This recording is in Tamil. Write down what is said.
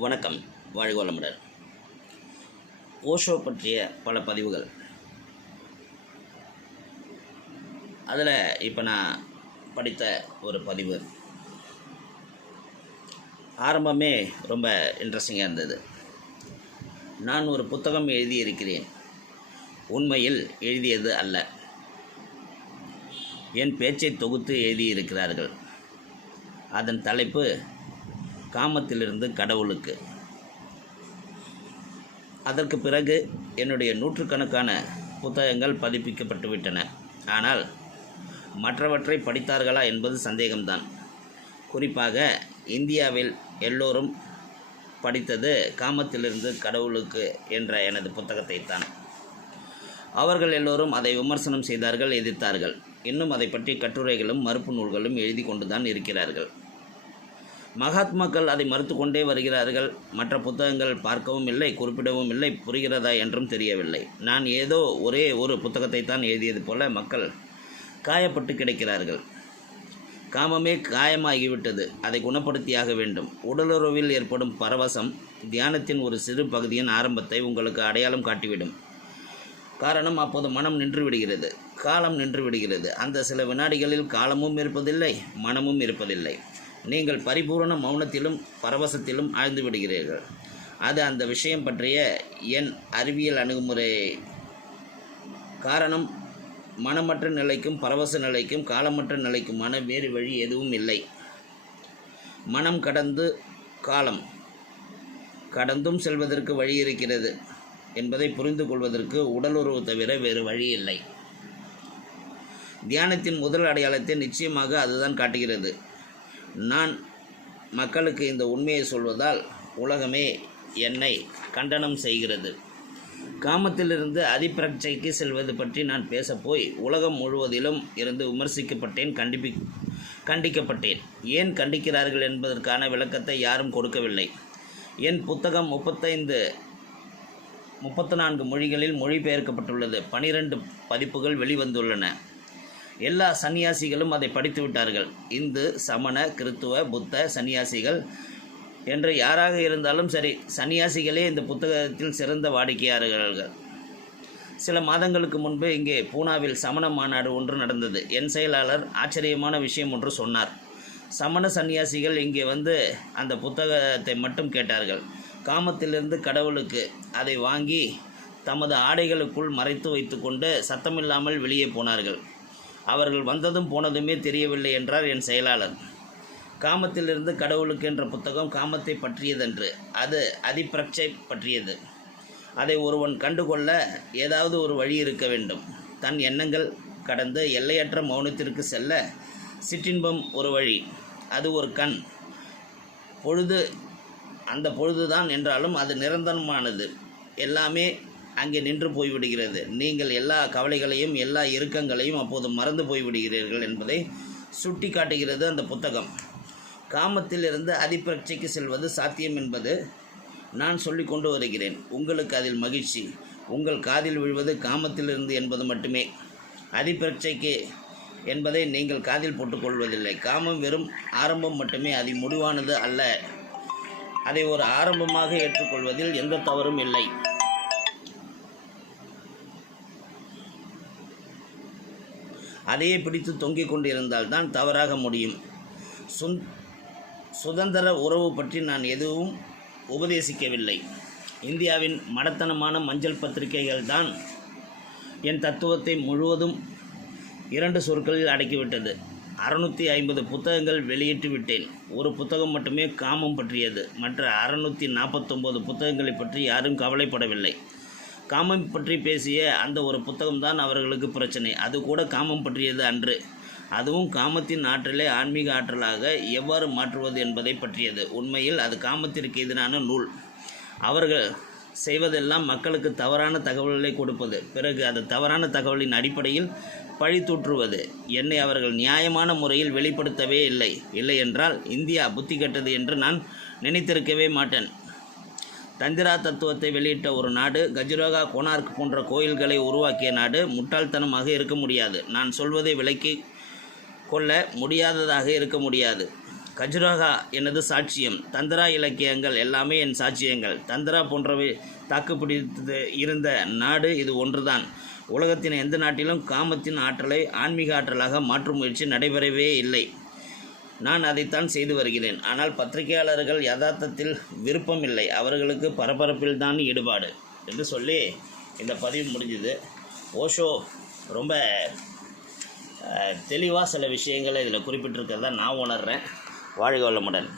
வணக்கம் வாழ்க வளமுடன். ஓஷோ பற்றிய பல பதிவுகள். அதில் இப்போ நான் படித்த ஒரு பதிவு. ஆரம்பமே ரொம்ப இன்ட்ரெஸ்டிங்காக இருந்தது. நான் ஒரு புத்தகம் எழுதியிருக்கிறேன். உண்மையில் எழுதியது அல்ல. என் பேச்சை தொகுத்து எழுதியிருக்கிறார்கள். அதன் தலைப்பு காமத்திலிருந்து கடவுளுக்கு. அதற்கு பிறகு என்னுடைய நூற்றுக்கணக்கான புத்தகங்கள் பதிப்பிக்கப்பட்டுவிட்டன. ஆனால் மற்றவற்றை படித்தார்களா என்பது சந்தேகம்தான். குறிப்பாக இந்தியாவில் எல்லோரும் படித்தது காமத்திலிருந்து கடவுளுக்கு என்ற எனது புத்தகத்தை தான் அவர்கள் எல்லோரும் அதை விமர்சனம் செய்தார்கள் எதிர்த்தார்கள். இன்னும் அதை பற்றி கட்டுரைகளும் மறுப்பு நூல்களும் எழுதி கொண்டுதான் இருக்கிறார்கள். மகாத்மாக்கள் அதை மறுத்து கொண்டே வருகிறார்கள். மற்ற புத்தகங்கள் பார்க்கவும் இல்லை குறிப்பிடவும் இல்லை புரிகிறதா என்றும் தெரியவில்லை. நான் ஏதோ ஒரே ஒரு புத்தகத்தை தான் எழுதியது போல மக்கள் காயப்பட்டு கிடைக்கிறார்கள். காமமே காயமாகிவிட்டது. அதை குணப்படுத்தியாக வேண்டும். உடலுறவில் ஏற்படும் பரவசம் தியானத்தின் ஒரு சிறு பகுதியின் ஆரம்பத்தை உங்களுக்கு அடையாளம் காட்டிவிடும். காரணம் அப்போது மனம் நின்று விடுகிறது காலம் நின்று விடுகிறது அந்த சில வினாடிகளில் காலமும் இருப்பதில்லை மனமும் இருப்பதில்லை. நீங்கள் பரிபூரண மௌனத்திலும் பரவசத்திலும் ஆழ்ந்து விடுகிறீர்கள். அது அந்த விஷயம் பற்றிய என் அறிவியல் அணுகுமுறை. காரணம் மனமற்ற நிலைக்கும் பரவச நிலைக்கும் காலமற்ற நிலைக்குமான வேறு வழி எதுவும் இல்லை. மனம் கடந்து காலம் கடந்தும் செல்வதற்கு வழி இருக்கிறது என்பதை புரிந்து கொள்வதற்கு உடலுறவு தவிர வேறு வழி இல்லை. தியானத்தின் முதல் அடையாளத்தை நிச்சயமாக அதுதான் காட்டுகிறது. நான் மக்களுக்கு இந்த உண்மையை சொல்வதால் உலகமே என்னை கண்டனம் செய்கிறது. காமத்திலிருந்து அதிப்பிரட்சைக்கு செல்வது பற்றி நான் பேசப்போய் உலகம் முழுவதிலும் இருந்து விமர்சிக்கப்பட்டேன் கண்டிப்பி கண்டிக்கப்பட்டேன். ஏன் கண்டிக்கிறார்கள் என்பதற்கான விளக்கத்தை யாரும் கொடுக்கவில்லை. என் புத்தகம் முப்பத்தைந்து முப்பத்து நான்கு மொழிகளில் மொழிபெயர்க்கப்பட்டுள்ளது. பனிரெண்டு பதிப்புகள் வெளிவந்துள்ளன. எல்லா சன்னியாசிகளும் அதை படித்து விட்டார்கள். இந்து சமண கிறித்துவ புத்த சன்னியாசிகள் என்று யாராக இருந்தாலும் சரி சன்னியாசிகளே இந்த புத்தகத்தில் சிறந்த வாடிக்கையாளர்கள். சில மாதங்களுக்கு முன்பு இங்கே பூனாவில் சமண மாநாடு ஒன்று நடந்தது. என் செயலாளர் ஆச்சரியமான விஷயம் ஒன்று சொன்னார். சமண சன்னியாசிகள் இங்கே வந்து அந்த புத்தகத்தை மட்டும் கேட்டார்கள். காமத்திலிருந்து கடவுளுக்கு அதை வாங்கி தமது ஆடைகளுக்குள் மறைத்து வைத்துக்கொண்டு சத்தமில்லாமல் வெளியே போனார்கள். அவர்கள் வந்ததும் போனதுமே தெரியவில்லை என்றார் என் செயலாளர். காமத்திலிருந்து கடவுளுக்கு என்ற புத்தகம் காமத்தை பற்றியதென்று அது அதிப்பிரட்சை பற்றியது. அதை ஒருவன் கண்டுகொள்ள ஏதாவது ஒரு வழி இருக்க வேண்டும். தன் எண்ணங்கள் கடந்து எல்லையற்ற மௌனத்திற்கு செல்ல சிற்றின்பம் ஒரு வழி. அது ஒரு கண். பொழுது அந்த பொழுதுதான் என்றாலும் அது நிரந்தரமானது. எல்லாமே அங்கே நின்று போய்விடுகிறது. நீங்கள் எல்லா கவலைகளையும் எல்லா இறுக்கங்களையும் அப்போது மறந்து போய்விடுகிறீர்கள் என்பதை சுட்டி காட்டுகிறது அந்த புத்தகம். காமத்திலிருந்து அதிப்பிரட்சைக்கு செல்வது சாத்தியம் என்பது நான் சொல்லி கொண்டு வருகிறேன். உங்களுக்கு அதில் மகிழ்ச்சி. உங்கள் காதில் விழுவது காமத்திலிருந்து என்பது மட்டுமே. அதிப்பிரட்சைக்கு என்பதை நீங்கள் காதில் போட்டுக்கொள்வதில்லை காமம் வெறும் ஆரம்பம் மட்டுமே. அது முடிவானது அல்ல. அதை ஒரு ஆரம்பமாக ஏற்றுக்கொள்வதில் எந்த தவறும் இல்லை. அதையே பிடித்து தொங்கிக் கொண்டிருந்தால் தான் தவறாக முடியும். சுந் சுதந்திர உறவு பற்றி நான் எதுவும் உபதேசிக்கவில்லை. இந்தியாவின் மடத்தனமான மஞ்சள் பத்திரிகைகள் தான் என் தத்துவத்தை முழுவதும் இரண்டு சொற்களில் அடக்கிவிட்டது. அறுநூற்றி ஐம்பது புத்தகங்கள் வெளியிட்டு விட்டேன். ஒரு புத்தகம் மட்டுமே காமம் பற்றியது. மற்ற அறுநூற்றி நாற்பத்தொம்போது புத்தகங்களை பற்றி யாரும் கவலைப்படவில்லை. காமம் பற்றி பேசிய அந்த ஒரு புத்தகம்தான் அவர்களுக்கு பிரச்சனை. அது கூட காமம் பற்றியது அன்று. அதுவும் காமத்தின் ஆற்றலை ஆன்மீக ஆற்றலாக எவ்வாறு மாற்றுவது என்பதை பற்றியது. உண்மையில் அது காமத்திற்கு எதிரான நூல். அவர்கள் செய்வதெல்லாம் மக்களுக்கு தவறான தகவல்களை கொடுப்பது. பிறகு அது தவறான தகவலின் அடிப்படையில் பழி தூற்றுவது. என்னை அவர்கள் நியாயமான முறையில் வெளிப்படுத்தவே இல்லை. இல்லை என்றால் இந்தியா புத்தி கெட்டது என்று நான் நினைத்திருக்கவே மாட்டேன். தந்திரா தத்துவத்தை வெளியிட்ட ஒரு நாடு கஜுரோகா கோனார்க் போன்ற கோயில்களை உருவாக்கிய நாடு முட்டாள்தனமாக இருக்க முடியாது. நான் சொல்வதை விலக்கி கொள்ள முடியாததாக இருக்க முடியாது. கஜுரோகா எனது சாட்சியம். தந்திரா இலக்கியங்கள் எல்லாமே என் சாட்சியங்கள். தந்திரா போன்றவை தாக்குப்பிடித்து இருந்த நாடு இது ஒன்றுதான். உலகத்தின் எந்த நாட்டிலும் காமத்தின் ஆற்றலை ஆன்மீக ஆற்றலாக மாற்றும் முயற்சி நடைபெறவே இல்லை. நான் அதைத்தான் செய்து வருகிறேன். ஆனால் பத்திரிகையாளர்கள் யதார்த்தத்தில் விருப்பம் இல்லை அவர்களுக்கு பரபரப்பில் தான் ஈடுபாடு. என்று சொல்லி இந்த பதிவு முடிஞ்சுது. ஓஷோ ரொம்ப தெளிவாக சில விஷயங்களை இதில் குறிப்பிட்டிருக்கிறதா நான் உணர்கிறேன் வாழ்க வளமுடன்.